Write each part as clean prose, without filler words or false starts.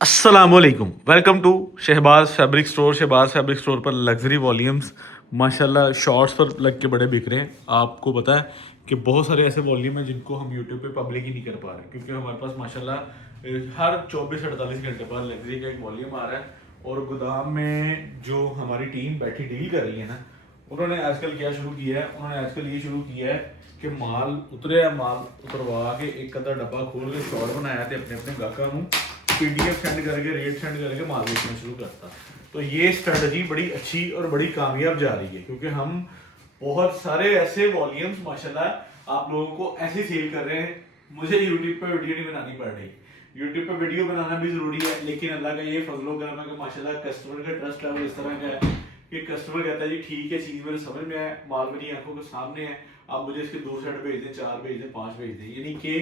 अस्सलामुअलैकुम, welcome to Shahbaz fabric store. Shahbaz fabric store पर luxury volumes माशाल्लाह शॉर्ट्स पर लग के बड़े बिक रहे हैं। आपको पता है कि बहुत सारे ऐसे वॉल्यूम हैं जिनको हम यूट्यूब पे पब्लिक ही नहीं कर पा रहे, क्योंकि हमारे पास माशाल्लाह हर 24-48 घंटे बाद लग्जरी का एक वॉल्यूम आ रहा है। और गोदाम में जो हमारी टीम बैठी डील कर रही है ना, उन्होंने आजकल क्या शुरू किया है, उन्होंने आजकल ये शुरू किया है कि माल उतरे, माल उतरवा के एक अद्धा डब्बा खोल के शॉर्ट बनाया थे अपने अपने गाहकों को, पीडीएफ सेंड करके, रेट सेंड करके माल बेचना शुरू करता। तो ये स्ट्रेटजी बड़ी अच्छी और बड़ी कामयाब जा रही है, क्योंकि हम बहुत सारे ऐसे वॉल्यूम्स माशाल्लाह आप लोगों को ऐसे सेल कर रहे हैं। मुझे यूट्यूब पे वीडियो नहीं बनानी पड़ रही। यूट्यूब पे वीडियो बनाना भी जरूरी है, लेकिन अल्लाह का ये फजलो करम है कि माशाल्लाह कस्टमर का ट्रस्ट लेवल इस तरह का है कि कस्टमर कहता है जी ठीक है, चीज मेरे समझ में है, माल मेरी आंखों के सामने है, आप मुझे इसके 2 सेट भेज दें, 4 भेज दें, 5 भेज दें। यानी कि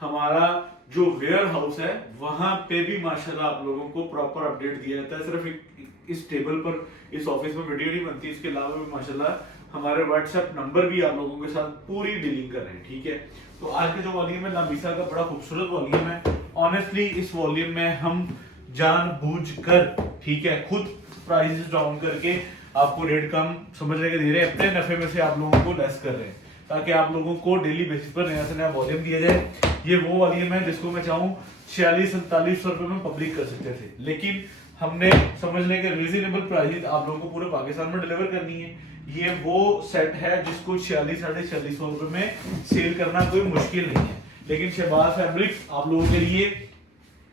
हमारा जो वेयर हाउस है वहां पे भी माशाल्लाह आप लोगों को प्रॉपर अपडेट दिया जाता है। सिर्फ इस टेबल पर, इस ऑफिस में वीडियो नहीं बनती, इसके अलावा भी माशाल्लाह हमारे व्हाट्सएप नंबर भी आप लोगों के साथ पूरी डीलिंग कर रहे हैं। ठीक है, तो आज का जो वॉल्यूम है नाबिसा का बड़ा खूबसूरत वॉल्यूम है। ऑनेस्टली इस वॉल्यूम में हम जानबूझकर, ठीक है, खुद प्राइस डाउन करके आपको रेट कम समझने के दे रहे हैं, अपने नफे में से आप लोगों को लेस कर रहे हैं, ताकि आप लोगों को डेली बेसिस पर नया से नया वॉल्यूम दिया जाए। ये वो वॉल्यूम है जिसको मैं चाहूँ 46-47 रुपए में पब्लिक कर सकते थे, लेकिन हमने समझने के रीजनेबल प्राइस आप लोगों को पूरे पाकिस्तान में डिलीवर करनी है। ये वो सेट है जिसको 46-46.5 रुपए में सेल करना कोई मुश्किल नहीं है। लेकिन शहबाज फैब्रिक्स आप लोगों के लिए,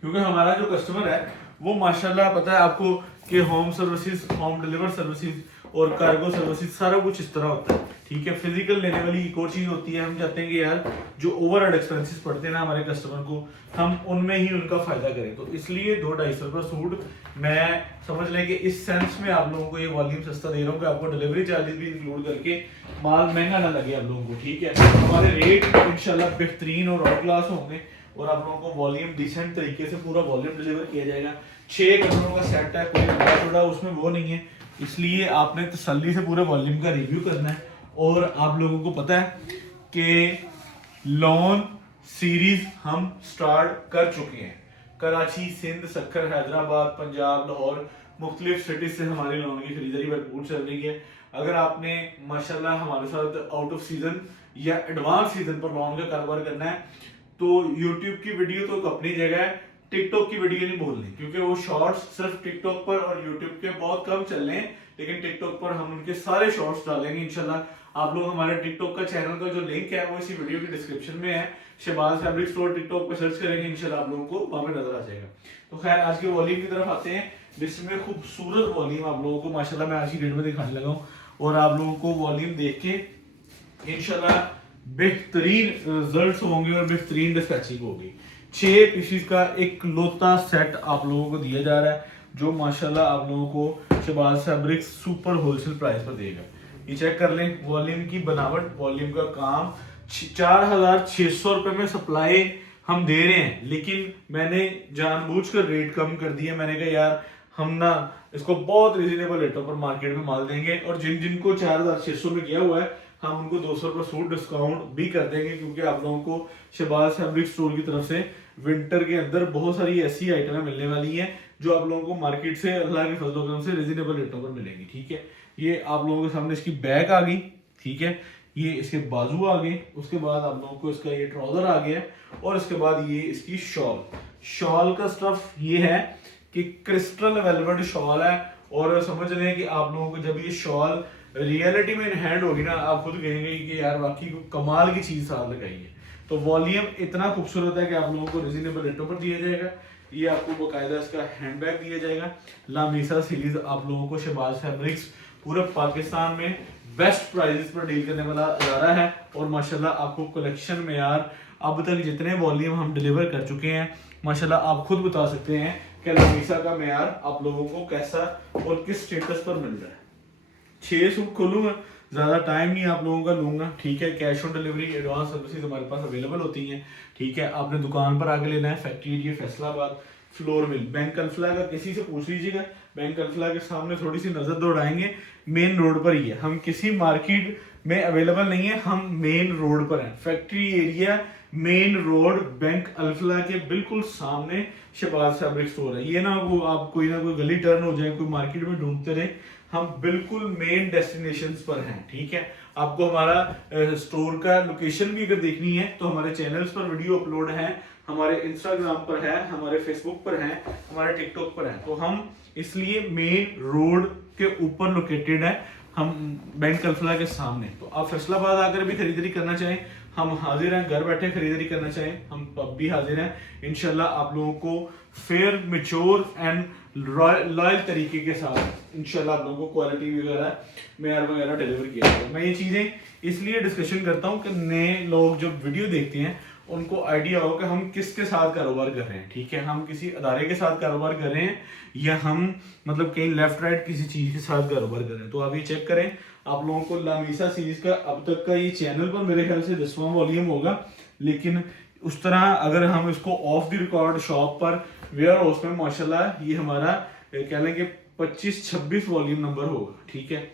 क्योंकि हमारा जो कस्टमर है वो माशाल्लाह पता है आपको कि home services, home deliver services और कार्गो सर्विसेज सारा कुछ इस तरह होता है। ठीक है, फिजिकल लेने वाली एक और चीज होती है। हम चाहते हैं कि यार जो ओवरहेड एक्सपेंसेस पड़ते हैं ना हमारे कस्टमर को, हम उनमें ही उनका फायदा करें। तो इसलिए 2-250 रुपये सूट मैं समझ लें कि इस सेंस में आप लोगों को ये वॉल्यूम सस्ता दे रहा हूँ कि आपको डिलीवरी चार्जेस भी इंक्लूड करके माल महंगा ना लगे आप लोगों को। ठीक है, हमारे रेट इंशाल्लाह बेहतरीन और ऑल क्लास होंगे और आप लोगों को वॉल्यूम डिसेंट तरीके से पूरा वॉल्यूम डिलीवर किया जाएगा। 6 कलरों का सेट है, कोई बड़ा छोटा उसमें वो नहीं है, इसलिए आपने तसल्ली से पूरे वॉल्यूम का रिव्यू करना है। और आप लोगों को पता है कि लॉन सीरीज हम स्टार्ट कर चुके हैं। कराची, सिंध, सक्खर, हैदराबाद, पंजाब, लाहौर, मुख्तलिफ सिटीज से हमारी लॉन की खरीदारी भरपूर चल रही है। अगर आपने माशाल्लाह हमारे साथ आउट ऑफ सीजन या एडवांस सीजन पर लॉन का कारोबार करना है तो यूट्यूब की वीडियो तो अपनी जगह है, टिकटॉक की वीडियो नहीं बोलनी, क्योंकि वो शॉर्ट्स सिर्फ टिकटॉक पर और यूट्यूब के बहुत कम चल रहे हैं, लेकिन टिकटॉक पर हम उनके सारे शॉर्ट्स डालेंगे इंशाल्लाह। आप लोग हमारे टिकटॉक का चैनल का जो लिंक है वो इसी वीडियो के डिस्क्रिप्शन में है। शहबाज फैब्रिक स्टोर टिकटॉक पे सर्च करेंगे, इंशाल्लाह आप लोगों को वहां पे नजर आ जाएगा। तो खैर आज के वॉल्यूम की तरफ आते हैं, जिसमें खूबसूरत वॉल्यूम आप लोगों को माशाल्लाह मैं आज की डेट में दिखाने लगा हूँ। और आप लोगों को वॉल्यूम देख के इंशाल्लाह बेहतरीन रिजल्ट्स होंगे और बेहतरीन डिस्पैचिंग होगी। 6 पीसेस का एक लोता सेट आप लोगों को दिया जा रहा है, जो माशाल्लाह आप लोगों को Shahbaz fabric super wholesale price पर देगा। ये चेक कर लें वॉल्यूम की बनावट, वॉल्यूम का काम। 4600 रुपए में सप्लाई हम दे रहे हैं, लेकिन मैंने जानबूझकर रेट कम कर दिया। मैंने कहा यार हम ना इसको बहुत रिजनेबल रेटों पर मार्केट में माल देंगे, और जिन जिनको 4600 में किया हुआ है हम उनको 200 रुपये सूट डिस्काउंट भी कर देंगे, क्योंकि आप लोगों को शहबाज फैब्रिक स्टोर की तरफ से विंटर के अंदर बहुत सारी ऐसी आइटमें मिलने वाली हैं जो आप लोगों को मार्केट से अल्लाह के फजल करम से रिजनेबल रेटों पर मिलेंगी। ठीक है, ये आप लोगों के सामने इसकी बैक आ गई। ठीक है, ये इसके बाजू आ गए, उसके बाद आप लोगों को इसका ये ट्राउजर आ गया, और इसके बाद ये इसकी शॉल। शॉल का स्टफ ये है कि क्रिस्टल वेलवेट शॉल है, और समझ रहे हैं कि आप लोगों को जब ये शॉल रियलिटी में इन हैंड होगी ना, आप खुद कहेंगे कि यार वाकई को कमाल की चीज साथ लगाई है। तो वॉल्यूम इतना खूबसूरत है कि आप लोगों को रिजनेबल रेटों पर दिया जाएगा। ये आपको बकायदा इसका हैंडबैग दिया जाएगा। लामीसा सीरीज आप लोगों को शहबाज फैब्रिक्स पूरे पाकिस्तान में बेस्ट प्राइसेस पर डील करने वाला अदारा है, और माशाल्लाह आपको कलेक्शन में यार अब तक जितने वॉल्यूम हम डिलीवर कर चुके हैं, माशाल्लाह आप खुद बता सकते हैं कि लामीसा का मेयार आप लोगों को कैसा और किस स्टेटस पर मिल रहा है। 6 सूट खोलूंगा, ज्यादा टाइम नहीं आप लोगों का लूंगा। ठीक है, cash on delivery, advance services हमारे पास अवेलेबल होती हैं। ठीक है, आपने दुकान पर आके लेना है, factory area Faisalabad, flour mill, bank Alfalah का किसी से पूछ लीजिएगा, बैंक अल्फला के सामने थोड़ी सी नजर दौड़ाएंगे, मेन रोड पर ही है। हम किसी मार्केट में अवेलेबल नहीं है, हम मेन रोड पर हैं। Factory area main road bank Alfalah के बिल्कुल सामने शहबाज फैब्रिक स्टोर है। ये ना वो आप कोई ना कोई गली टर्न हो जाए, कोई मार्केट में ढूंढते रहे, हम बिल्कुल मेन डेस्टिनेशन पर हैं। ठीक है, आपको हमारा स्टोर का लोकेशन भी अगर देखनी है तो हमारे चैनल्स पर वीडियो अपलोड है, हमारे इंस्टाग्राम पर है, हमारे फेसबुक पर है, हमारे टिकटॉक पर है। तो हम इसलिए मेन रोड के ऊपर लोकेटेड है, हम बैंक अल्फला के सामने। तो आप फैसलाबाद आकर भी खरीदारी करना चाहें, हम हाजिर हैं। घर बैठे खरीदारी करना चाहें, हम तब भी हाजिर हैं। इंशाल्लाह आप लोगों को फेयर, मैच्योर एंड लॉयल तरीके के साथ इंशाल्लाह आप लोगों को क्वालिटी वगैरह, मेयर वगैरह डिलीवर किया जाएगा। मैं ये चीज़ें इसलिए डिस्कशन करता हूँ कि नए लोग जब वीडियो देखते हैं उनको आइडिया हो कि हम किसके साथ कारोबार कर रहे हैं। ठीक है, हम किसी अदारे के साथ कारोबार कर रहे हैं या हम मतलब कहीं लेफ्ट राइट किसी चीज़ के साथ कारोबार कर रहे हैं। तो आप ये चेक करें, आप लोगों को लामीसा सीरीज का अब तक का ये चैनल पर मेरे ख्याल से 10वां वॉल्यूम होगा, लेकिन उस तरह अगर हम इसको ऑफ द रिकॉर्ड शॉप पर वेयर हाउस में माशाल्लाह ये हमारा कह लें कि 25-26 वॉल्यूम नंबर होगा। ठीक है,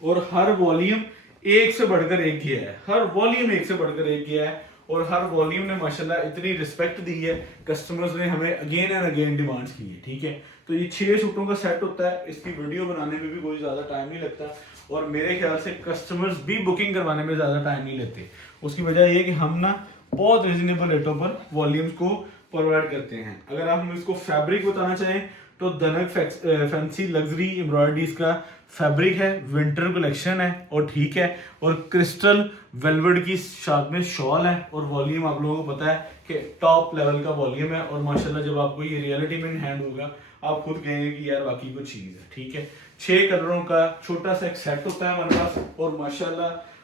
और हर वॉल्यूम एक से बढ़कर एक गया है, हर वॉल्यूम एक से बढ़कर एक गया है, और हर वॉल्यूम ने माशाल्लाह इतनी रिस्पेक्ट दी है, कस्टमर्स ने हमें अगेन एंड अगेन डिमांड्स की है। ठीक है, तो ये 6 सूटों का सेट होता है, इसकी वीडियो बनाने में भी कोई ज़्यादा टाइम नहीं लगता, और मेरे ख्याल से कस्टमर्स भी बुकिंग करवाने में ज़्यादा टाइम नहीं लेते। उसकी वजह ये कि हम ना बहुत रिजनेबल रेटों पर वॉल्यूम्स को प्रोवाइड करते हैं। अगर आप हम इसको फैब्रिक बताना चाहें तो दनक फैंसी लग्जरी एम्ब्रॉयडरीज का फैब्रिक है, विंटर कलेक्शन है, और ठीक है, और क्रिस्टल वेलवेट की साथ में शॉल है, और वॉल्यूम आप लोगों को पता है कि टॉप लेवल का वॉल्यूम है। और माशाल्लाह जब आपको ये रियलिटी में हैंड होगा आप खुद कहेंगे कि यार बाकी कुछ चीज़ है। ठीक है, 6 कलरों का छोटा सा एक सेट होता है हमारे पास, और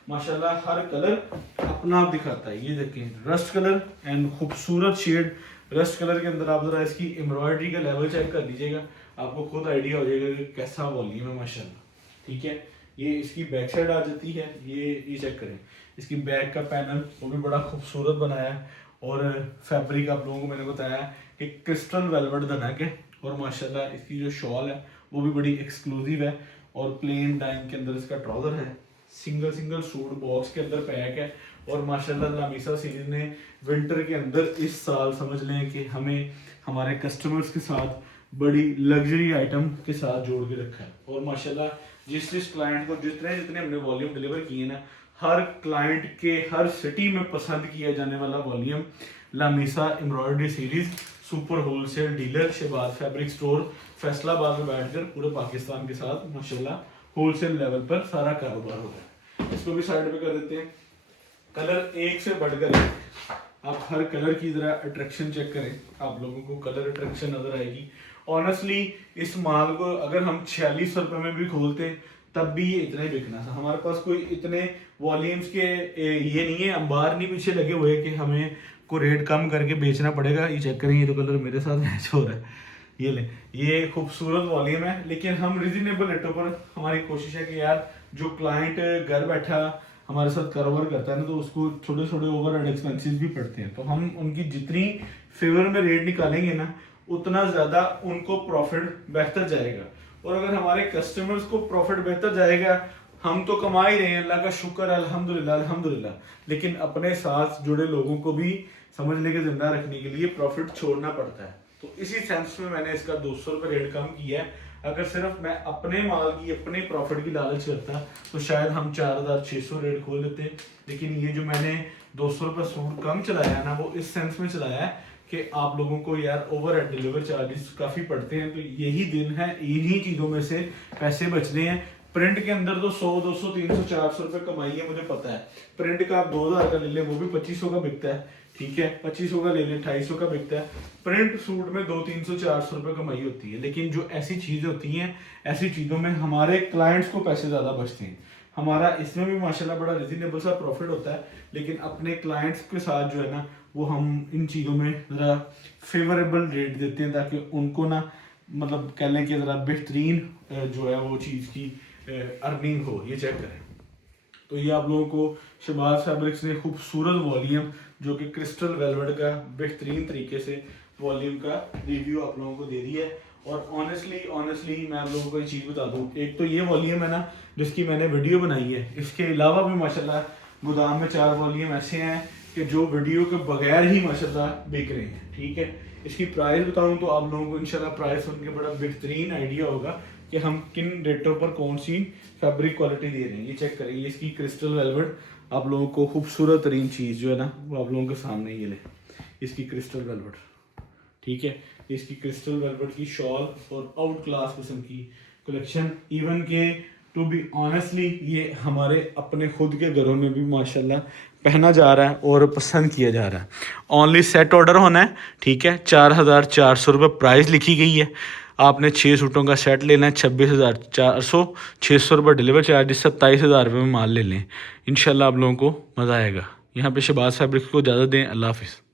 माशाल्लाह हर कलर अपना आप दिखाता है। ये देखें, रस्ट कलर एंड खूबसूरत शेड रस्ट कलर के अंदर। आप जरा इसकी एम्ब्रॉयडरी का लेवल चेक कर लीजिएगा, आपको खुद आइडिया हो जाएगा कि कैसा वॉल्यूम है माशाल्लाह। ठीक है, ये इसकी बैक साइड आ जाती है, ये चेक करें, इसकी बैक का पैनल वो भी बड़ा खूबसूरत बनाया है, और फैब्रिक आप लोगों को मैंने बताया कि क्रिस्टल वेलवेट दनक है, और माशाल्लाह इसकी जो शॉल है वो भी बड़ी एक्सक्लूसिव है, और प्लेन डाइन के अंदर इसका ट्राउजर है, सिंगल सूट बॉक्स के अंदर पैक है। और माशाल्लाह लामीसा सीरीज ने विंटर के अंदर इस साल समझ लें कि हमें हमारे कस्टमर्स के साथ बड़ी लग्जरी आइटम के साथ जोड़ के रखा है। और माशाल्लाह जिस क्लाइंट को जितने हमने वॉल्यूम डिलीवर किए ना, हर क्लाइंट के हर सिटी में पसंद किया जाने वाला volume Lamisa embroidery series super wholesale dealer Shahbaz fabric store Faisalabad में बैठकर पूरे पाकिस्तान के साथ माशाल्लाह होलसेल लेवल पर सारा कारोबार हो रहा है। इसको भी साइड पे कर देते हैं। कलर एक से बढ़कर एक, आप हर कलर की जरा अट्रैक्शन चेक करें, आप लोगों को कलर अट्रैक्शन नजर आएगी। ऑनेस्टली इस माल को अगर हम 4600 रुपये में भी खोलते तब भी ये इतना ही बिकना था। हमारे पास कोई इतने वॉल्यूम्स के ये नहीं है, अंबार नहीं पीछे लगे हुए कि हमें को रेट कम करके बेचना पड़ेगा। ये चेक करें, ये तो कलर मेरे साथ मैच हो रहा है, ये ले, ये खूबसूरत वॉल्यूम है, लेकिन हम रिजनेबल रेटों पर हमारी कोशिश है कि यार जो क्लाइंट घर बैठा हमारे साथ कारोबार करता है ना, तो उसको छोटे छोटे ओवर हेड एक्सपेंसेस भी पड़ते हैं, तो हम उनकी जितनी फेवर में रेट निकालेंगे ना उतना ज़्यादा उनको प्रॉफिट बेहतर जाएगा। और अगर हमारे कस्टमर्स को प्रॉफिट बेहतर जाएगा, हम तो कमा ही रहे हैं, अल्लाह का शुक्र है, अल्हम्दुलिल्लाह अल्हम्दुलिल्लाह, लेकिन अपने साथ जुड़े लोगों को भी समझने के जिंदा रखने के लिए प्रॉफिट छोड़ना पड़ता है। तो इसी सेंस में मैंने इसका 200 रुपये रेट कम किया है। अगर सिर्फ मैं अपने माल की अपने प्रॉफिट की लालच करता तो शायद हम 4600 रेट खोल लेते, लेकिन ये जो मैंने 200 रुपये सूट कम चलाया ना, वो इस सेंस में चलाया है कि आप लोगों को यार ओवर हेड डिलीवर चार्जेस काफ़ी पड़ते हैं, तो यही दिन है, इन्हीं चीज़ों में से पैसे बचने हैं। प्रिंट के अंदर तो 100, 200, 300, 400 रुपये कमाई है, मुझे पता है। प्रिंट का आप 2000 का ले लें, वो भी 2500 का बिकता है। ठीक है, 2500 का ले लें, 250 का बिकता है। प्रिंट सूट में 200, 300, 400 रुपये कमाई होती है, लेकिन जो ऐसी चीज़ें होती हैं, ऐसी चीज़ों में हमारे क्लाइंट्स को पैसे ज़्यादा बचते हैं। हमारा इसमें भी माशाल्लाह बड़ा रिजनेबल सा प्रॉफिट होता है, लेकिन अपने क्लाइंट्स के साथ जो है ना, वो हम इन चीज़ों में ज़रा फेवरेबल रेट देते हैं, ताकि उनको ना मतलब कह लें कि ज़रा बेहतरीन जो है वो चीज़ की अर्निंग हो। ये चेक करें, तो ये आप लोगों को शहबाज फैब्रिक्स ने खूबसूरत वॉल्यूम जो कि क्रिस्टल वेलवेट का बेहतरीन तरीके से वॉल्यूम का रिव्यू आप लोगों को दे दिया है। और ऑनेस्टली मैं आप लोगों को एक चीज़ बता दूं, एक तो ये वॉल्यूम है ना जिसकी मैंने वीडियो बनाई है, इसके अलावा भी माशाल्लाह गोदाम में 4 वॉल्यूम ऐसे हैं कि जो वीडियो के बगैर ही माशाल्लाह बिक रहे हैं। ठीक है, इसकी प्राइस बताऊं तो आप लोगों को इंशाल्लाह प्राइस सुन के बड़ा बेहतरीन आइडिया होगा कि हम किन रेटों पर कौन सी फैब्रिक क्वालिटी दे रहे हैं। ये चेक करें, ये इसकी क्रिस्टल वेलवेट आप लोगों को खूबसूरत तरीन चीज़ जो है ना वो आप लोगों के सामने ये ले, इसकी क्रिस्टल वेलवेट। ठीक है, इसकी क्रिस्टल वेलवेट की शॉल और आउट क्लास किस्म की कलेक्शन, इवन के टू बी ऑनेस्टली ये हमारे अपने खुद के घरों में भी माशाल्लाह पहना जा रहा है और पसंद किया जा रहा है। ओनली सेट ऑर्डर होना है। ठीक है, 4,400 रुपये प्राइस लिखी गई है। आपने 6 सूटों का सेट लेना है, 26,400, 600 रुपये डिलीवर चार्जेस, 27,000 रुपये में माल ले लें। इंशाल्लाह आप लोगों को मज़ा आएगा। यहाँ पे शहबाज फैब्रिक्स को इजाज़त दें। अल्लाह हाफिज़।